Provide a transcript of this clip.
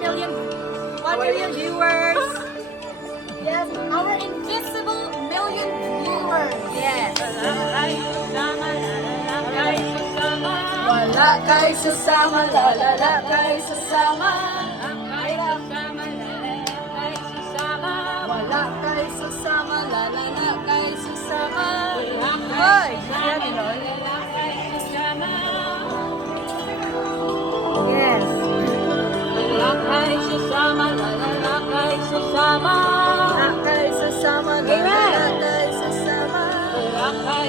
1 million viewers. Yes, our invisible million viewers. Yes. Wala kay susama, lalala kay susama. Wala kay susama, lalala kay susama. Hoy, yan yun. Yes. Wala kay susama, lalala kay susama. Wala kay susama, Amen. lalala kay susama. Wala kay